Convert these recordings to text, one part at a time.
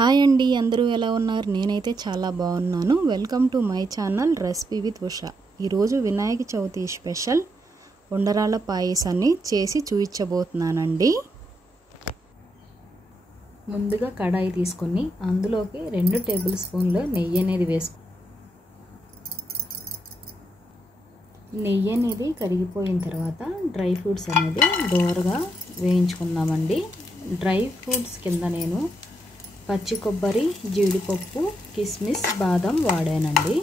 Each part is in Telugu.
హాయ్ అండి, అందరూ ఎలా ఉన్నారు? నేనైతే చాలా బాగున్నాను. Welcome to my channel recipe with Usha. ఈరోజు వినాయక చవితి స్పెషల్ ఉండరాళ్ళ పాయసాన్ని చేసి చూపించబోతున్నానండి. ముందుగా కడాయి తీసుకొని అందులోకి 2 టేబుల్ స్పూన్లు నెయ్యి అనేది నెయ్యి అనేది కరిగిపోయిన తర్వాత డ్రై ఫ్రూట్స్ అనేది దోరగా వేయించుకుందామండి. డ్రై ఫ్రూట్స్ కింద నేను పచ్చి కొబ్బరి, జీడిపప్పు, కిస్మిస్, బాదం వాడానండి.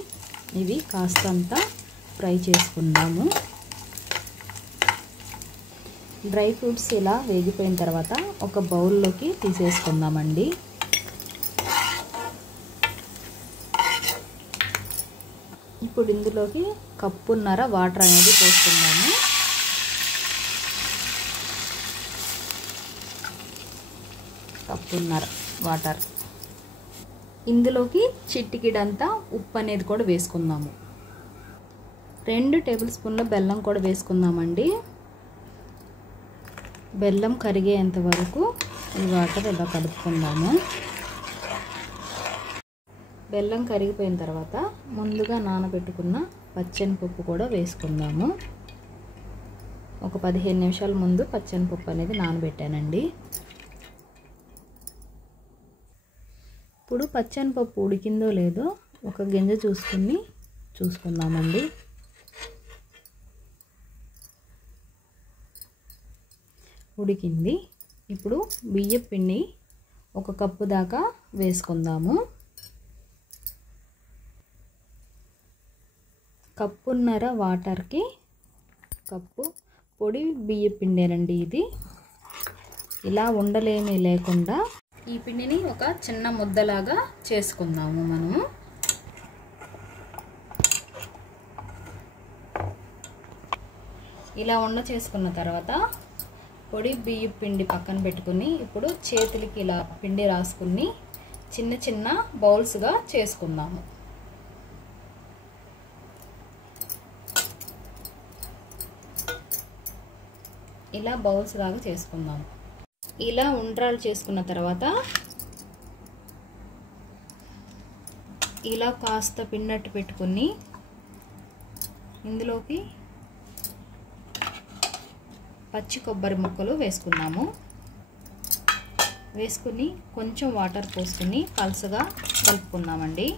ఇవి కాస్తంత ఫ్రై చేసుకుందాము. డ్రై ఫ్రూట్స్ ఇలా వేగిపోయిన తర్వాత ఒక బౌల్లోకి తీసేసుకుందామండి. ఇప్పుడు ఇందులోకి కప్పున్నర వాటర్ అనేది పోసుకుందాము. కప్పున్నర వాటర్. ఇందులోకి చిటికెడంతా ఉప్పు అనేది కూడా వేసుకుందాము. 2 టేబుల్ స్పూన్ల బెల్లం కూడా వేసుకుందామండి. బెల్లం కరిగేంత వరకు ఈ వాటర్ ఇలా కలుపుకుందాము. బెల్లం కరిగిపోయిన తర్వాత ముందుగా నానబెట్టుకున్న పచ్చెనపప్పు కూడా వేసుకుందాము. ఒక 15 నిమిషాల ముందు పచ్చెనపప్పు అనేది నానబెట్టానండి. ఇప్పుడు పచ్చెనపప్పు ఉడికిందో లేదో ఒక గింజ చూసుకుందామండి. ఉడికింది. ఇప్పుడు బియ్యం పిండి 1 కప్పు దాకా వేసుకుందాము. కప్పున్నర వాటర్కి కప్పు పొడి బియ్యం పిండేనండి ఇది. ఇలా ఉండలేమి లేకుండా ఈ పిండిని ఒక చిన్న ముద్దలాగా చేసుకుందాము. మనము ఇలా ఉండ చేసుకున్న తర్వాత పొడి బియ్యం పిండి పక్కన పెట్టుకుని ఇప్పుడు చేతులకి ఇలా పిండి రాసుకుని చిన్న చిన్న బౌల్స్గా చేసుకుందాము. ఇలా బౌల్స్ లాగా చేసుకుందాము. ఇలా ఉండ్రాలు చేసుకున్న తర్వాత ఇలా కాస్త పిండట్టు పెట్టుకుని ఇందులోకి పచ్చి కొబ్బరి ముక్కలు వేసుకున్నాము. వేసుకుని కొంచెం వాటర్ పోసుకుని పల్చగా కలుపుకుందామండి.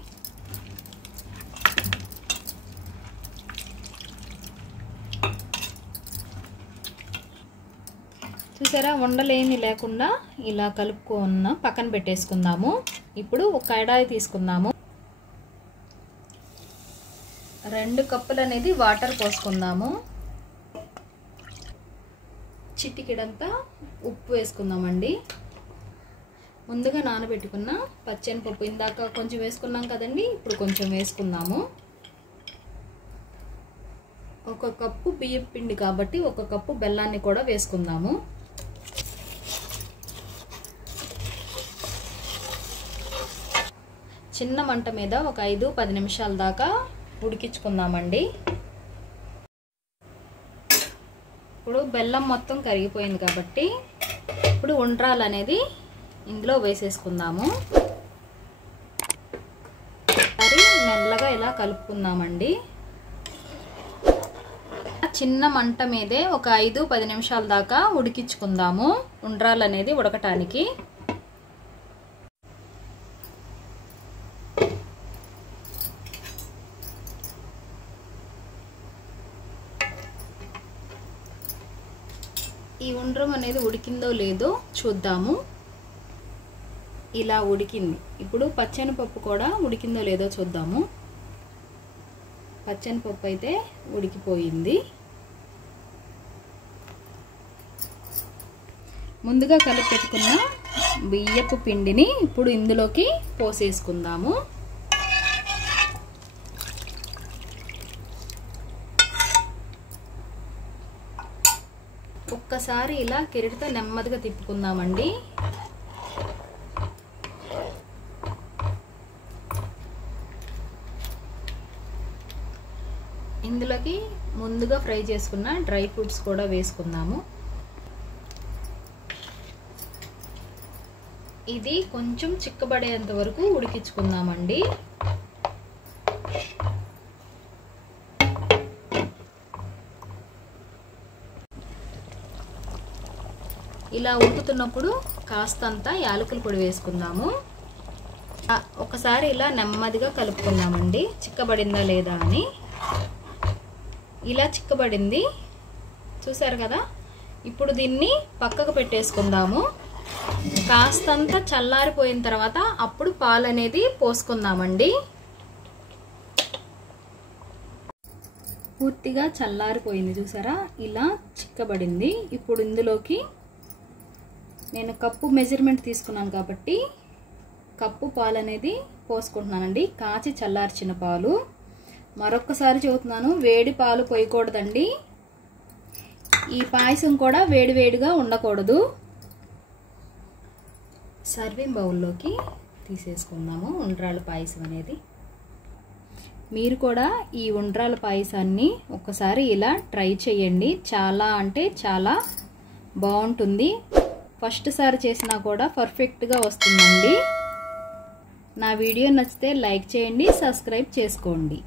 చూసారా, ఉండలేమి లేకుండా ఇలా కలుపుకున్న పక్కన పెట్టేసుకుందాము. ఇప్పుడు ఒక కడాయి తీసుకుందాము. 2 కప్పులు అనేది వాటర్ పోసుకుందాము. చిటికెడంతా ఉప్పు వేసుకుందామండి. ముందుగా నానబెట్టుకున్న పచ్చెనపప్పు ఇందాక కొంచెం వేసుకున్నాం కదండి, ఇప్పుడు కొంచెం వేసుకుందాము. 1 కప్పు బియ్యం పిండి కాబట్టి 1 కప్పు బెల్లాన్ని కూడా వేసుకుందాము. చిన్న మంట మీద ఒక 5-10 నిమిషాల దాకా ఉడికించుకుందామండి. ఇప్పుడు బెల్లం మొత్తం కరిగిపోయింది కాబట్టి ఇప్పుడు ఉండ్రాలు అనేది ఇందులో వేసేసుకుందాము. అది మెల్లగా ఇలా కలుపుకుందామండి. చిన్న మంట మీదే ఒక 5-10 నిమిషాల దాకా ఉడికించుకుందాము ఉండ్రాలు అనేది ఉడకటానికి. ఈ ఉండ్రం అనేది ఉడికిందో లేదో చూద్దాము. ఇలా ఉడికింది. ఇప్పుడు పచ్చెనపప్పు కూడా ఉడికిందో లేదో చూద్దాము. పచ్చెనపప్పు అయితే ఉడికిపోయింది. ముందుగా కలిపి పెట్టుకున్న బియ్యపు పిండిని ఇప్పుడు ఇందులోకి పోసేసుకుందాము. ఒక్కసారి ఇలా కెరటితో నెమ్మదిగా తిప్పుకుందామండి. ఇందులోకి ముందుగా ఫ్రై చేసుకున్న డ్రై ఫ్రూట్స్ కూడా వేసుకుందాము. ఇది కొంచెం చిక్కబడేంత వరకు ఉడికించుకుందామండి. ఇలా ఉడుకుతున్నప్పుడు కాస్తంత యాలకుల పొడి వేసుకుందాము. ఒకసారి ఇలా నెమ్మదిగా కలుపుకుందామండి, చిక్కబడిందా లేదా అని. ఇలా చిక్కబడింది, చూసారు కదా. ఇప్పుడు దీన్ని పక్కకు పెట్టేసుకుందాము. కాస్తంత చల్లారిపోయిన తర్వాత అప్పుడు పాలు అనేది పోసుకుందామండి. పూర్తిగా చల్లారిపోయింది, చూసారా, ఇలా చిక్కబడింది. ఇప్పుడు ఇందులోకి నేను కప్పు మెజర్మెంట్ తీసుకున్నాను కాబట్టి కప్పు పాలు అనేది పోసుకుంటున్నానండి. కాచి చల్లార్చిన పాలు. మరొక్కసారి చెబుతున్నాను, వేడి పాలు పోయకూడదండి. ఈ పాయసం కూడా వేడివేడిగా ఉండకూడదు. సర్వింగ్ బౌల్లోకి తీసేసుకుందాము ఉండ్రాళ్ళ పాయసం అనేది. మీరు కూడా ఈ ఉండ్రాళ్ళ పాయసాన్ని ఒక్కసారి ఇలా ట్రై చేయండి. చాలా అంటే చాలా బాగుంటుంది. ఫస్ట్ సారి చేసినా కూడా పర్ఫెక్ట్గా వస్తుందండి. నా వీడియో నచ్చితే లైక్ చేయండి, సబ్స్క్రైబ్ చేసుకోండి.